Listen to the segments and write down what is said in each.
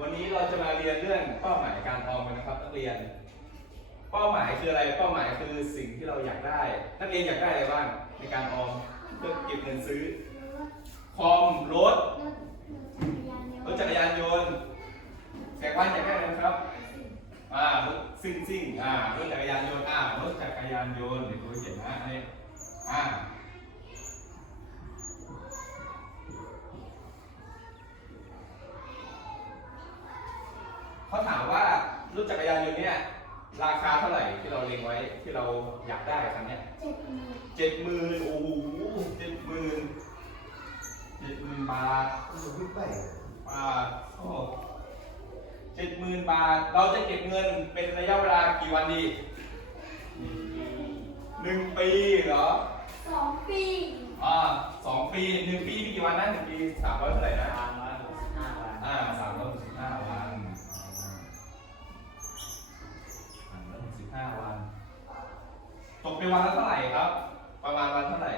วันนี้เราจะมาเรียนเรื่องเป้าหมายการออมกันนะครับนักเรียน เป้าหมายคืออะไร เป้าหมายคือสิ่งที่เราอยากได้ นักเรียนอยากได้อะไรบ้างในการออมเพื่อเก็บเงินซื้อ คอม รถ รถจักรยานยนต์แสงวันอยากได้อะไรนะครับ อ่ารถซิ่งซิ่งอ่ารถจักรยานยนต์ อ่ารถจักรยานยนต์เดี๋ยวครูเขียนนะอันนี้อ่า เขาถามว่ารถจักรยานยนต์เนี่ยราคาเท่าไหร่ที่เราเล็งไว้ที่เราอยากได้คันเนี้ยเจ็ดหมื่นโอ้โหเจ็ดหมื่นเจ็ดหมื่นบาทบาทโอ้เจ็ดหมื่นบาท เราจะเก็บเงินเป็นระยะเวลากี่วันดีหนึ่งปีเหรอสองปีอ่าสองปีหนึ่งปีมีกี่วันนะหนึ่งปีสามร้อยเท่าไหร่นะ สามร้อยหกสิบห้าวัน อ่าสามร้อยหกสิบห้าวันสามร้อยหกสิบห้าวัน ตก เป็นวันละเท่าไหร่ครับ ประมาณวันเท่าไหร่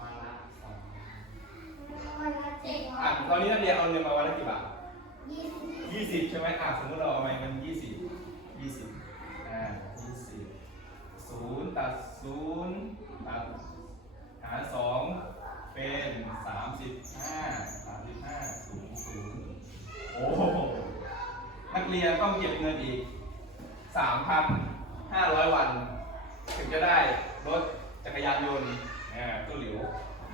วันละสองวันละเจ็ดอะตอนนี้นักเรียนเอาเงินมาวันละกี่บาทยี่สิบยี่สิบใช่ไหมอะสมมติเราเอาไปมันยี่สิบยี่สิบอ่ายี่สิบศูนย์ตัดศูนย์ตัดหารสองเป็นสามสิบห้าสามสิบห้าศูนย์ศูนย์โอ้โหนักเรียนต้องเก็บเงินอีกสามพัน ห้าร้อยวัน ถึงจะได้รถจักรยานยนต์อ่าตัวหลิว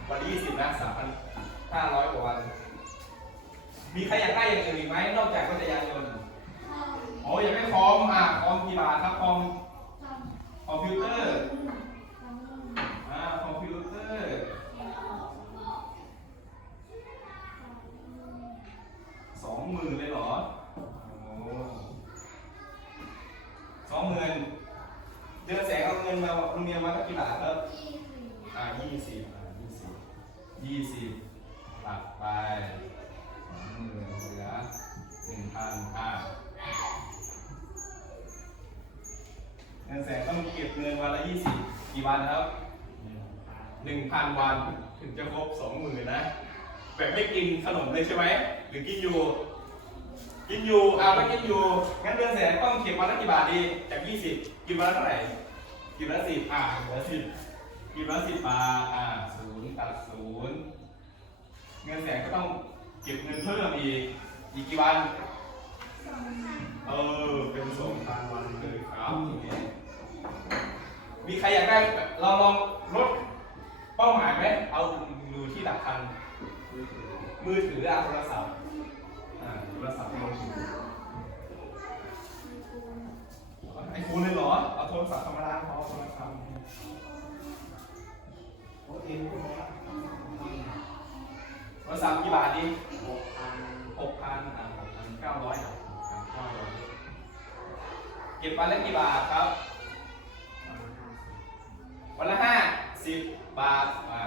วันที่ยี่สิบนะสามพันห้าร้อยกว่าวัน มีใครอยากได้อย่างอื่นอีกไหมนอกจากรถจักรยานยนต์ทองโอ้อยากได้คอมอะคอมกี่บาทครับคอม ทอง คอมพิวเตอร์ ทอง อ่าคอมพิวเตอร์สองหมื่นเลยเหรอโอ้สองหมื่นเดือนแสงเอาเงินมาโรงเรียน มาสักกี่บาทครับยี่สิบอ่ายี่สิบอ่ายี่สิบยี่สิบตัดไปสองหมื่นเหลือหนึ่งพันอ่าเงินแสนต้องเก็บเงินวันละยี่สิบกี่วันครับหนึ่งพันหนึ่งพันวันถึงจะครบสองหมื่นนะ แบบไม่กินขนมเลยใช่ไหมหรือกินอยู่ กินอยู่อ่าไม่กินอยู่งั้นเดือนแสนต้องเก็บวันละกี่บาทดีจากยี่สิบกินวันละเท่าไหร่ กินวันละสิบอ่าเหลือสิบกินวันละสิบบาทอ่าศูนย์ตัดศูนย์เงินแสนก็ต้องเก็บเงินเพิ่มอีกอีกกี่วันสองพันเออเป็นสองพันวันเลยครับมีใครอยากได้เราลองลดเป้าหมายไหมเอาดูที่หลักพันมือถืออะโทรศัพท์ ศัพท์ธรรมดาพอโทรศัพท์โอ้เอ็นพวกนี้โทรศัพท์กี่บาทดีหกพันหกพันอ่าหกพันเก้าร้อยเก้าร้อยเก็บวันละกี่บาทครับ วันละห้าสิบวันละห้าสิบบาทอ่า